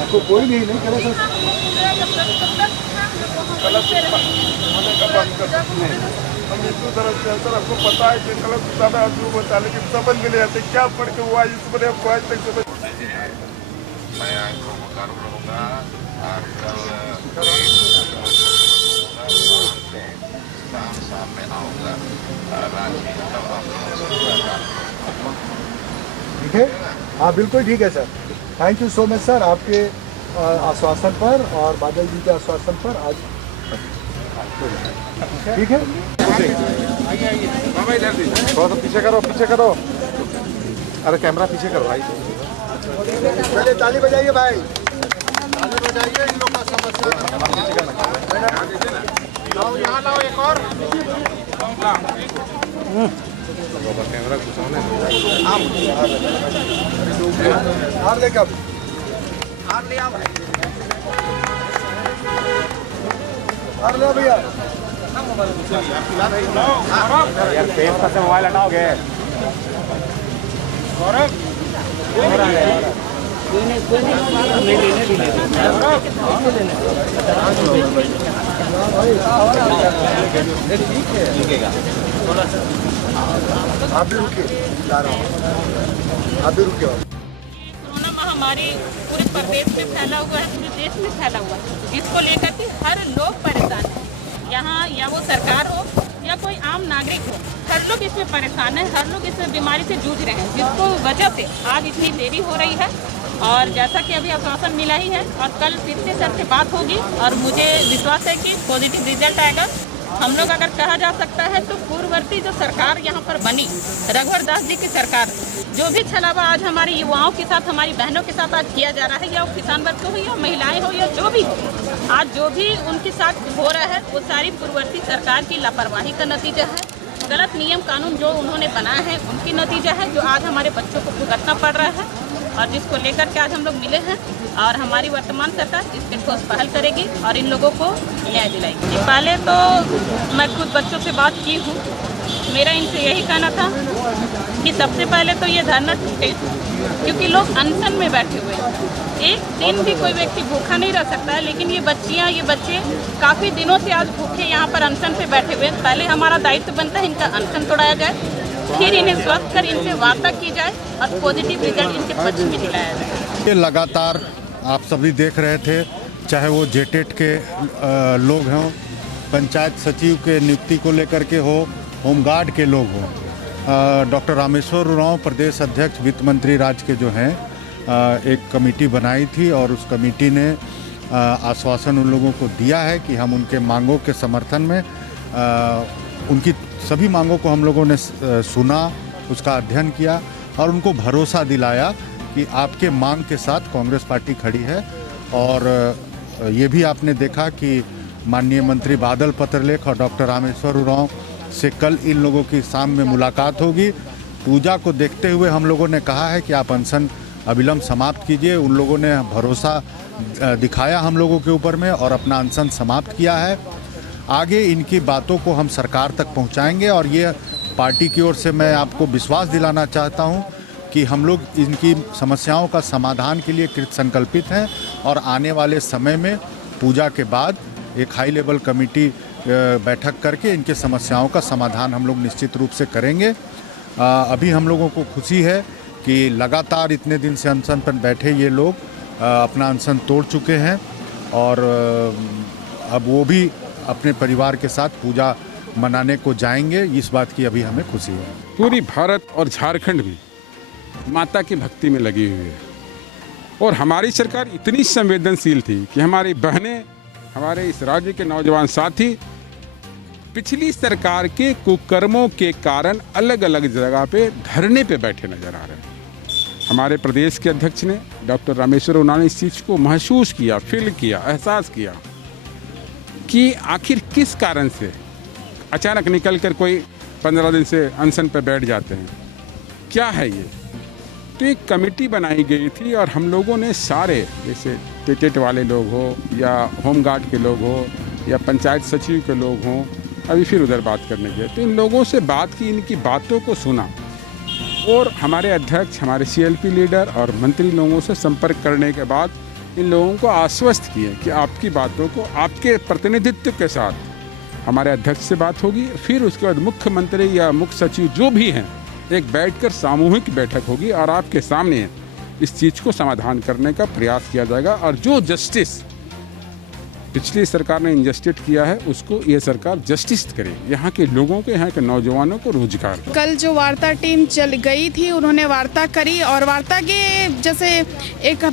इसको कोई नहीं करे सर। हम हिंदू धर्म से सर, हमको पता है कि गलत ज़्यादा अजूब होता है, लेकिन समझ में नहीं आते क्या पढ़ के हुआ इसमें हमको आज तक समझ। मैं आपको मुकर रहूँगा और कल शाम में आऊँगा रांची, तब आप लोगों से ठीक है, हाँ बिल्कुल ठीक है sir. Thank you so much sir, आपके आश्वासन पर और बादल जी के आश्वासन पर आज ठीक है। थोड़ा सा पीछे करो, पीछे करो। अरे कैमरा पीछे करो भाई। चलिए ताली बजाइए भाई, ताली बजाइए। इन लोग का समस्या लाओ, यहाँ लाओ एक और कैमरा घुसाने हार ले कब हार लिया हार लो भैया। यार पेट से मोबाइल हटाओगे। आप भी रुकिए, जा रहा हूँ, आप भी रुकिए। कोरोना महामारी पूरे प्रदेश में फैला हुआ है, पूरे देश में फैला हुआ है। इसको लेकर के हर लोग परेशान है, यहाँ या वो सरकार हो या कोई आम नागरिक हो, हर लोग इसमें परेशान है, हर लोग इस बीमारी से जूझ रहे हैं, जिसको वजह से आज इतनी देरी हो रही है। और जैसा कि अभी आश्वासन मिला ही है और कल फिर से सर से बात होगी और मुझे विश्वास है कि पॉजिटिव रिजल्ट आएगा। हम लोग अगर कहा जा सकता है तो पूर्ववर्ती जो सरकार यहाँ पर बनी, रघुवर दास जी की सरकार, जो भी छलावा आज हमारे युवाओं के साथ, हमारी बहनों के साथ आज किया जा रहा है, या वो किसान वर्ग हो या महिलाएं हो या जो भी हो, आज जो भी उनके साथ हो रहा है वो सारी पूर्ववर्ती सरकार की लापरवाही का नतीजा है। गलत नियम कानून जो उन्होंने बनाए हैं उनकी नतीजा है, जो आज हमारे बच्चों को भुगतना पड़ रहा है और जिसको लेकर के आज हम लोग मिले हैं। और हमारी वर्तमान सरकार इस पर ठोस पहल करेगी और इन लोगों को न्याय दिलाएगी। पहले तो मैं खुद बच्चों से बात की हूँ, मेरा इनसे यही कहना था कि सबसे पहले तो ये धरना टूटे, क्योंकि लोग अनशन में बैठे हुए हैं। एक दिन भी कोई व्यक्ति भूखा नहीं रह सकता है, लेकिन ये बच्चियाँ, ये बच्चे काफ़ी दिनों से आज भूखे यहाँ पर अनशन पे बैठे हुए हैं। पहले हमारा दायित्व बनता है इनका अनशन तोड़ाया जाए, फिर इन्हें स्वस्थ कर इनसे वार्ता की जाए और पॉजिटिव रिजल्ट इनके पक्ष में दिलाया जाए। ये लगातार आप सभी देख रहे थे, चाहे वो जेटेट के लोग हों, पंचायत सचिव के नियुक्ति को लेकर के हो, होमगार्ड के लोग हों, डॉक्टर रामेश्वर उरांव प्रदेश अध्यक्ष वित्त मंत्री राज्य के जो हैं, एक कमेटी बनाई थी और उस कमेटी ने आश्वासन उन लोगों को दिया है कि हम उनके मांगों के समर्थन में उनकी सभी मांगों को हम लोगों ने सुना, उसका अध्ययन किया और उनको भरोसा दिलाया कि आपके मांग के साथ कांग्रेस पार्टी खड़ी है। और ये भी आपने देखा कि माननीय मंत्री बादल पत्रलेख और डॉक्टर रामेश्वर उरांव से कल इन लोगों की शाम में मुलाकात होगी। पूजा को देखते हुए हम लोगों ने कहा है कि आप अनशन अविलंब समाप्त कीजिए। उन लोगों ने भरोसा दिखाया हम लोगों के ऊपर में और अपना अनशन समाप्त किया है। आगे इनकी बातों को हम सरकार तक पहुंचाएंगे और ये पार्टी की ओर से मैं आपको विश्वास दिलाना चाहता हूं कि हम लोग इनकी समस्याओं का समाधान के लिए कृत संकल्पित हैं और आने वाले समय में पूजा के बाद एक हाई लेवल कमेटी बैठक करके इनके समस्याओं का समाधान हम लोग निश्चित रूप से करेंगे। अभी हम लोगों को खुशी है कि लगातार इतने दिन से अनशन पर बैठे ये लोग अपना अनशन तोड़ चुके हैं और अब वो भी अपने परिवार के साथ पूजा मनाने को जाएंगे। इस बात की अभी हमें खुशी है। पूरी भारत और झारखंड भी माता की भक्ति में लगी हुई है और हमारी सरकार इतनी संवेदनशील थी कि हमारी बहनें, हमारे इस राज्य के नौजवान साथी पिछली सरकार के कुकर्मों के कारण अलग अलग जगह पे धरने पे बैठे नजर आ रहे हैं। हमारे प्रदेश के अध्यक्ष ने डॉक्टर रामेश्वर उरांव ने इस चीज़ को महसूस किया, फील किया, एहसास किया कि आखिर किस कारण से अचानक निकल कर कोई 15 दिन से अनशन पर बैठ जाते हैं, क्या है ये। तो एक कमेटी बनाई गई थी और हम लोगों ने सारे, जैसे टिकट वाले लोग हो या होमगार्ड के लोग हो या पंचायत सचिव के लोग हों अभी फिर उधर बात करने गए। तो इन लोगों से बात की, इनकी बातों को सुना और हमारे अध्यक्ष, हमारे CLP लीडर और मंत्री लोगों से संपर्क करने के बाद इन लोगों को आश्वस्त किए कि आपकी बातों को आपके प्रतिनिधित्व के साथ हमारे अध्यक्ष से बात होगी, फिर उसके बाद मुख्यमंत्री या मुख्य सचिव जो भी हैं एक बैठकर सामूहिक बैठक होगी और आपके सामने इस चीज़ को समाधान करने का प्रयास किया जाएगा और जो जस्टिस पिछली सरकार ने इंजस्टिस किया है उसको ये सरकार जस्टिस करे, यहाँ के लोगों को, यहाँ के नौजवानों को रोजगार। कल जो वार्ता टीम चल गई थी, उन्होंने वार्ता करी और वार्ता के जैसे एक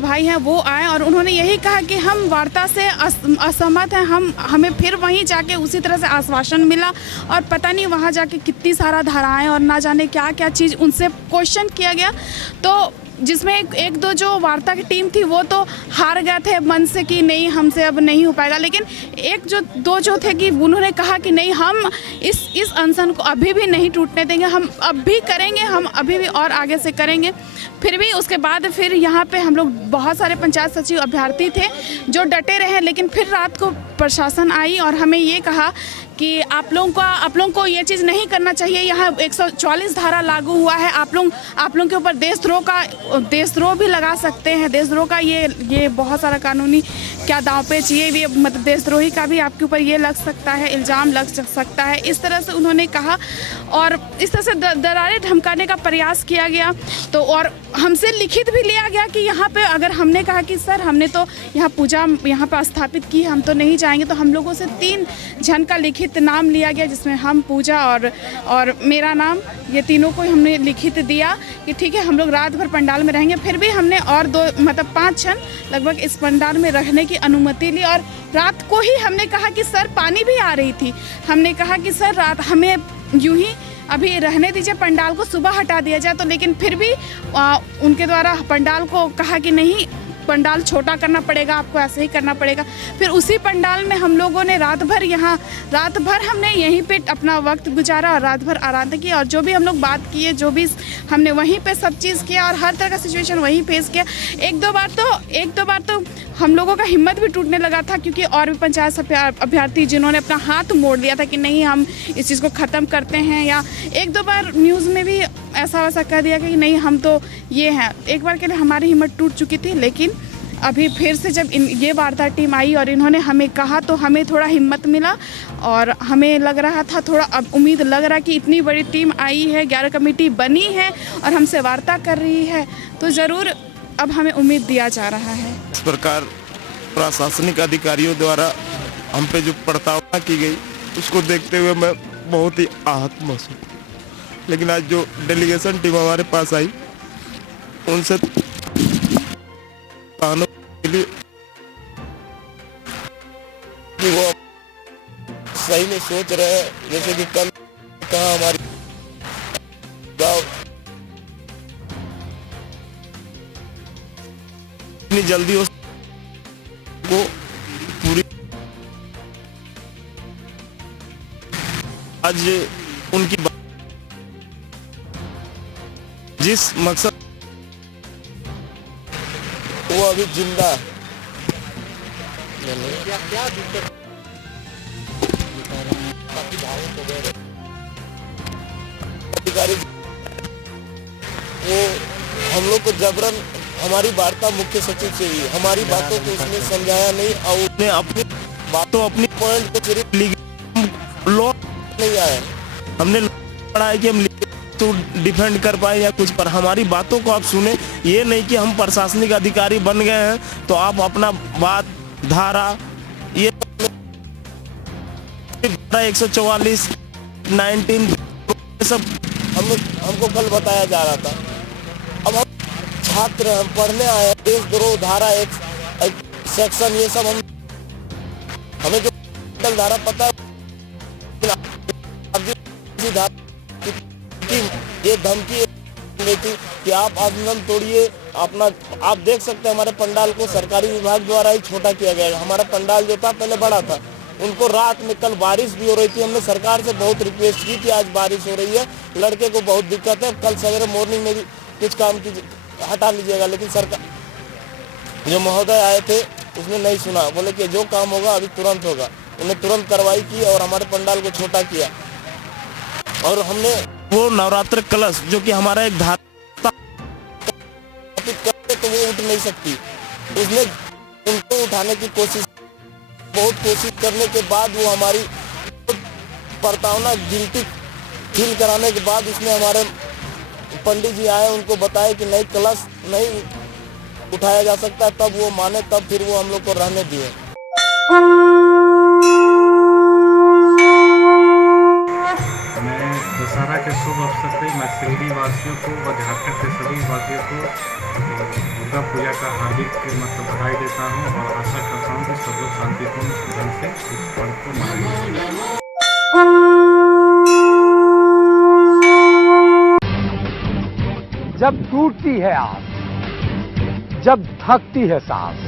भाई हैं वो आए और उन्होंने यही कहा कि हम वार्ता से असहमत हैं, हमें फिर वहीं जाके उसी तरह से आश्वासन मिला और पता नहीं वहाँ जाके कितनी सारा धाराएं और ना जाने क्या क्या चीज़ उनसे क्वेश्चन किया गया। तो जिसमें एक दो जो वार्ता की टीम थी वो तो हार गए थे मन से कि नहीं हमसे अब नहीं हो पाएगा, लेकिन दो जो थे कि उन्होंने कहा कि नहीं हम इस अनशन को अभी भी नहीं टूटने देंगे, हम अब भी करेंगे, हम अभी भी और आगे से करेंगे। फिर भी उसके बाद फिर यहाँ पे हम लोग बहुत सारे पंचायत सचिव अभ्यर्थी थे जो डटे रहे, लेकिन फिर रात को प्रशासन आई और हमें ये कहा कि आप लोगों को ये चीज़ नहीं करना चाहिए, यहाँ 144 धारा लागू हुआ है, आप लोगों के ऊपर देशद्रोह भी लगा सकते हैं, देशद्रोह का ये बहुत सारा कानूनी क्या दांव पेच ये मतलब देशद्रोही का भी आपके ऊपर ये लग सकता है, इल्ज़ाम लग सकता है, इस तरह से उन्होंने कहा और इस तरह से दरारें धमकाने का प्रयास किया गया। तो और हमसे लिखित भी लिया गया कि यहाँ पे अगर हमने कहा कि सर हमने तो यहाँ पूजा यहाँ पर स्थापित की, हम तो नहीं जाएंगे, तो हम लोगों से 3 जन का लिखित नाम लिया गया जिसमें हम, पूजा और मेरा नाम, ये तीनों को हमने लिखित दिया कि ठीक है हम लोग रात भर पंडाल में रहेंगे। फिर भी हमने और 5 क्षण लगभग इस पंडाल में रहने की अनुमति ली और रात को ही हमने कहा कि सर पानी भी आ रही थी, हमने कहा कि सर रात हमें यूं ही अभी रहने दीजिए, पंडाल को सुबह हटा दिया जाए। तो लेकिन फिर भी उनके द्वारा पंडाल को कहा कि नहीं पंडाल छोटा करना पड़ेगा, आपको ऐसे ही करना पड़ेगा। फिर उसी पंडाल में हम लोगों ने रात भर हमने यहीं पे अपना वक्त गुजारा और रात भर आराधना की और जो भी हम लोग बात किए, जो भी हमने वहीं पे सब चीज़ किया और हर तरह का सिचुएशन वहीं फेस किया। एक दो बार तो हम लोगों का हिम्मत भी टूटने लगा था क्योंकि और भी पंचायत अभ्यर्थी जिन्होंने अपना हाथ मोड़ दिया था कि नहीं हम इस चीज़ को ख़त्म करते हैं, या एक दो बार न्यूज़ में भी ऐसा वैसा कह दिया कि नहीं हम तो ये हैं। एक बार के लिए हमारी हिम्मत टूट चुकी थी, लेकिन अभी फिर से जब ये वार्ता टीम आई और इन्होंने हमें कहा तो हमें थोड़ा हिम्मत मिला और हमें लग रहा था, थोड़ा अब उम्मीद लग रहा कि इतनी बड़ी टीम आई है, 11 कमेटी बनी है और हमसे वार्ता कर रही है, तो ज़रूर अब हमें उम्मीद दिया जा रहा है। इस प्रकार प्रशासनिक अधिकारियों द्वारा हम पे जो प्रताड़ना की गई उसको देखते हुए मैं बहुत ही आहत महसूस, लेकिन आज जो डेलीगेशन टीम हमारे पास आई उनसे के लिए कि वो सही में सोच रहे हैं, जैसे कि कल कहा हमारी गाँव इतनी जल्दी को पूरी आज उनकी जिस मकसद वो अभी जिंदा है। अधिकारी वो हम लोग को जबरन हमारी वार्ता मुख्य सचिव से ही, हमारी बातों को उसने समझाया नहीं और उसने अपनी बातों अपनी पॉइंट को सिर्फ लॉ नहीं आया, हमने पढ़ा है कि हम तो डिफेंड कर पाए या कुछ, पर हमारी बातों को आप सुने। ये नहीं कि हम प्रशासनिक अधिकारी बन गए हैं तो आप अपना बात धारा ये 144 19 सब हमको कल बताया जा रहा था। अब हम छात्र हम पढ़ने आए, देशद्रोह धारा एक सेक्शन ये सब हमें जो धारा पता है, ये धमकी थी कि आप आंदोलन तोड़िए अपना। आप देख सकते हैं हमारे पंडाल को सरकारी विभाग द्वारा ही छोटा किया गया है। हमारा पंडाल जो था पहले बड़ा था, उनको रात में कल बारिश भी हो रही थी, हमने सरकार से बहुत रिक्वेस्ट की कि आज बारिश हो रही है, लड़के को बहुत दिक्कत है, कल सवेरे मॉर्निंग में भी कुछ काम की हटा लीजिएगा, लेकिन सरकार जो महोदय आए थे उसने नहीं सुना, बोले कि जो काम होगा अभी तुरंत होगा। उन्हें तुरंत कार्रवाई की और हमारे पंडाल को छोटा किया। और हमने वो नवरात्र कलश जो कि हमारा एक धार्मिक करते तो वो उठ नहीं सकती, उसने उनको उठाने की कोशिश, बहुत कोशिश करने के बाद वो हमारी प्रताड़ना गिल्टी फील कराने के बाद उसने हमारे पंडित जी आए, उनको बताया कि नहीं कलश नहीं उठाया जा सकता, तब वो माने, तब फिर वो हम लोग को रहने दिए। मैं दशहरा के शुभ अवसर पर मैं सिवनी वासियों को व झारखंड के सभी वासियों को दुर्गा पूजा का हार्दिक बधाई देता हूँ और आशा करता हूँ कि सब लोग शांतिपूर्ण ढंग से इस पर्व को मनाएंगे। जब टूटती है आस, जब थकती है सांस,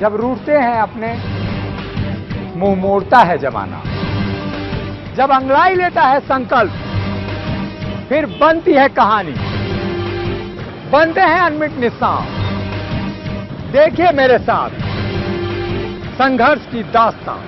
जब रूठते हैं अपने, मुंह मोड़ता है जमाना, जब अंगड़ाई लेता है संकल्प, फिर बनती है कहानी, बनते हैं अनमिट निशान। देखिए मेरे साथ संघर्ष की दास्तान।